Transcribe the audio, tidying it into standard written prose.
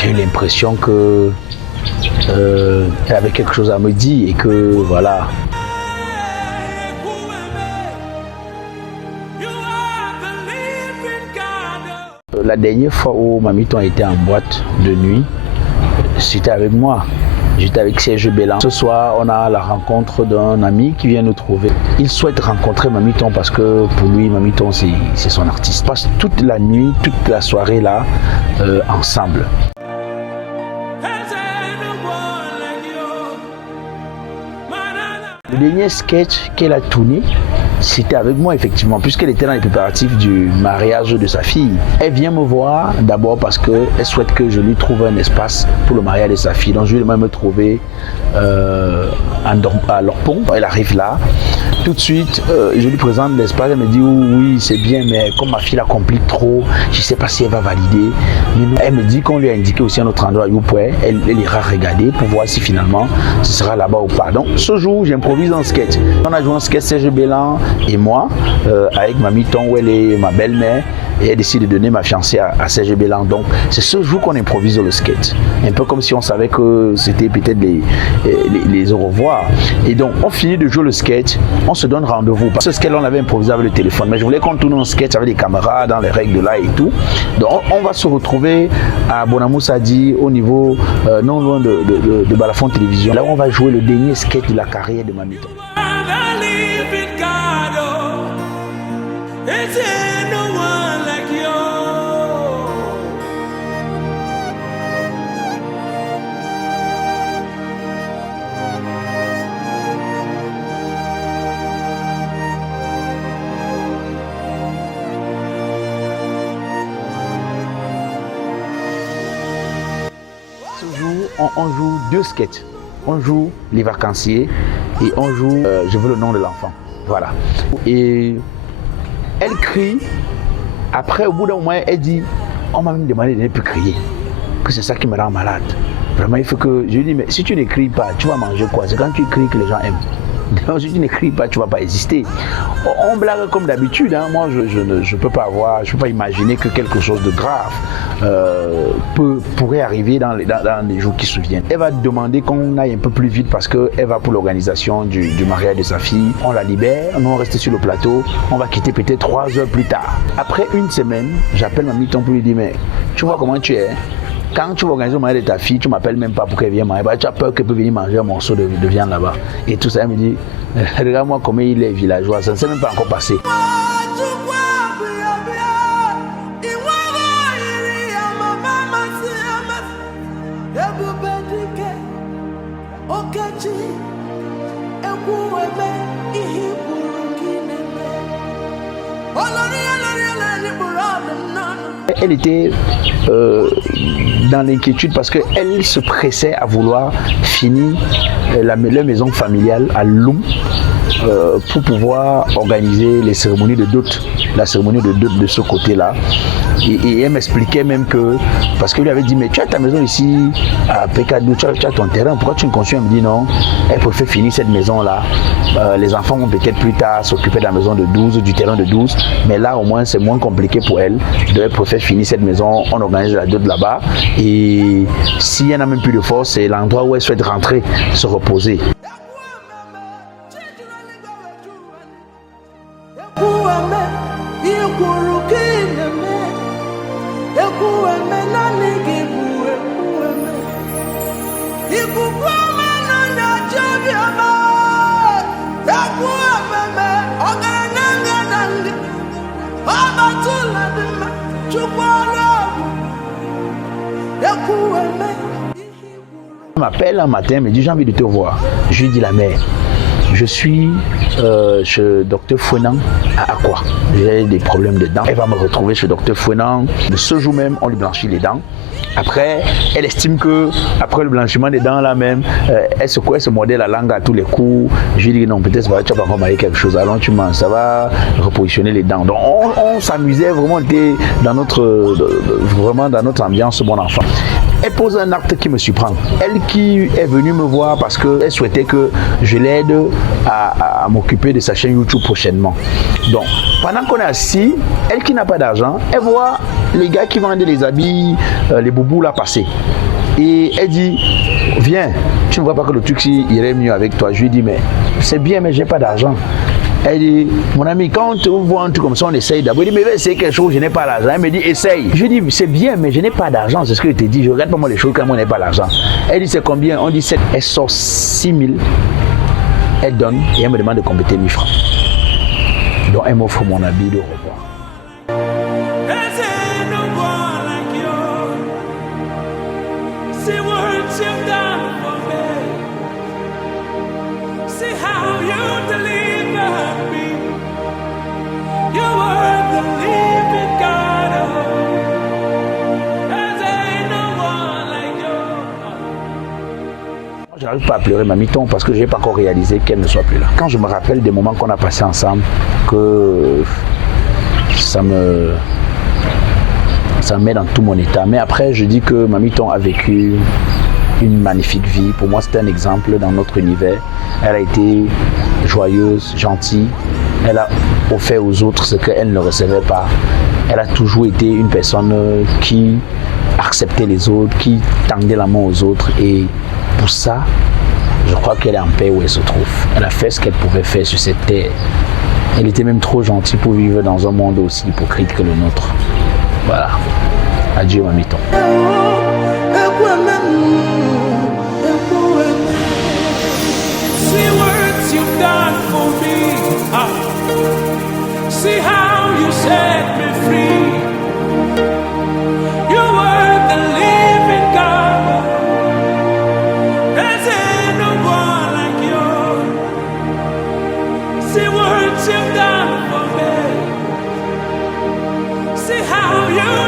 j'ai eu l'impression que elle avait quelque chose à me dire et que voilà. La dernière fois où Mamiton était en boîte de nuit, c'était avec moi. J'étais avec Serge Bélan. Ce soir, on a la rencontre d'un ami qui vient nous trouver. Il souhaite rencontrer Mamiton parce que pour lui, Mamiton, c'est son artiste. On passe toute la nuit, toute la soirée là, ensemble. Le dernier sketch qu'elle a tourné, c'était avec moi effectivement, puisqu'elle était dans les préparatifs du mariage de sa fille. Elle vient me voir d'abord parce qu'elle souhaite que je lui trouve un espace pour le mariage de sa fille. Donc je vais même me trouver à Lorpont. Elle arrive là. Tout de suite, je lui présente l'espace. Elle me dit oui, c'est bien, mais comme ma fille la complique trop, je ne sais pas si elle va valider. Mais elle me dit qu'on lui a indiqué aussi un autre endroit à Youpoué. Elle ira regarder pour voir si finalement ce sera là-bas ou pas. Donc ce jour, j'improvise un sketch. On a joué un sketch Serge Bélan et moi, avec Mamiton où elle est ma belle-mère. Et elle décide de donner ma fiancée à Serge Bélan. Donc c'est ce jour qu'on improvise le sketch. Un peu comme si on savait que c'était peut-être les au revoir. Et donc on finit de jouer le sketch, on se donne rendez-vous. Parce que ce sketch on avait improvisé avec le téléphone. Mais je voulais qu'on tourne un sketch avec des caméras dans les règles de là et tout. Donc on va se retrouver à Bonamou Sadi au niveau non loin de Balafon Télévision. Là où on va jouer le dernier sketch de la carrière de Mamiton. On joue deux sketchs. On joue Les Vacanciers et on joue Je veux le nom de l'enfant. Voilà. Et elle crie. Après, au bout d'un moment, elle dit on m'a même demandé de ne plus crier. Que c'est ça qui me rend malade. Vraiment, il faut que. Je lui dis mais si tu ne cries pas, tu vas manger quoi? C'est quand tu cries que les gens aiment. Donc, si tu ne cries pas, tu ne vas pas exister. On blague comme d'habitude. Hein. Moi, je ne peux pas avoir, je peux pas imaginer que quelque chose de grave pourrait arriver dans les jours qui se viennent. Elle va demander qu'on aille un peu plus vite parce qu'elle va pour l'organisation du mariage de sa fille. On la libère, nous on reste sur le plateau. On va quitter peut-être 3 heures plus tard. Après une semaine, j'appelle Mamiton pour lui dire mais tu vois comment tu es? Quand tu vas organiser le mariage de ta fille, tu ne m'appelles même pas pour qu'elle vienne manger. Tu as peur qu'elle peut venir manger un morceau de viande là-bas. Et tout ça, elle me dit, regarde-moi comment il est villageois, ça ne s'est même pas encore passé. Elle était dans l'inquiétude parce qu'elle se pressait à vouloir finir leur maison familiale à Loum pour pouvoir organiser les cérémonies de dot, la cérémonie de dot de ce côté-là. Et elle m'expliquait même que, parce que lui avait dit, mais tu as ta maison ici à Pekadou, tu as ton terrain, pourquoi tu ne construis? Elle me dit non, elle préfère finir cette maison-là. Les enfants vont peut-être plus tard s'occuper de la maison de 12, du terrain de 12, mais là au moins c'est moins compliqué pour elle. Donc elle préfère finir cette maison, on organise la dot là-bas. Et si elle n'a même plus de force, c'est l'endroit où elle souhaite rentrer, se reposer. Elle m'appelle un matin, elle me dit j'ai envie de te voir. Je lui dis la mère, je suis chez Dr Fouenan à Aqua. J'ai des problèmes de dents. Elle va me retrouver chez Dr Fouenan. De ce jour même, on lui blanchit les dents. Après, elle estime que après le blanchiment des dents là même, elle se mordait la langue à tous les coups. Je lui dis non, peut-être tu vas pas remarquer quelque chose. Alors tu manges, ça va repositionner les dents. Donc on s'amusait vraiment, on était dans notre ambiance bon enfant. elle pose un acte qui me surprend. Elle qui est venue me voir parce qu'elle souhaitait que je l'aide à m'occuper de sa chaîne YouTube prochainement. Donc, pendant qu'on est assis, elle qui n'a pas d'argent, elle voit les gars qui vendent les habits, les boubous là passer. Et elle dit, viens, tu ne vois pas que le truc irait mieux avec toi. Je lui dis, mais c'est bien, mais j'ai pas d'argent. Elle dit, mon ami, quand on voit un truc comme ça, on essaye d'abord. Elle dit, mais va essayer quelque chose, je n'ai pas l'argent. Elle me dit, essaye. Je lui dis, c'est bien, mais je n'ai pas d'argent. C'est ce que je t'ai dit. Je regarde pas moi les choses quand moi, je n'ai pas l'argent. Elle dit, c'est combien? On dit, 7. Elle sort 6 000. Elle donne et elle me demande de compléter 1000 francs. Donc, elle m'offre mon habit de revoir. Je n'arrive pas à pleurer ma Mython parce que je n'ai pas encore réalisé qu'elle ne soit plus là. Quand je me rappelle des moments qu'on a passés ensemble, que ça me met dans tout mon état. Mais après, je dis que ma Mython a vécu une magnifique vie. Pour moi, c'est un exemple dans notre univers. Elle a été joyeuse, gentille. Elle a offert aux autres ce qu'elle ne recevait pas. Elle a toujours été une personne qui acceptait les autres, qui tendait la main aux autres. Et pour ça, je crois qu'elle est en paix où elle se trouve. Elle a fait ce qu'elle pouvait faire sur cette terre. Elle était même trop gentille pour vivre dans un monde aussi hypocrite que le nôtre. Voilà. Adieu, ma Mython. See what you've done for me. See how you set me free. You were the living God. There's no one like you. See what you've done for me. See how you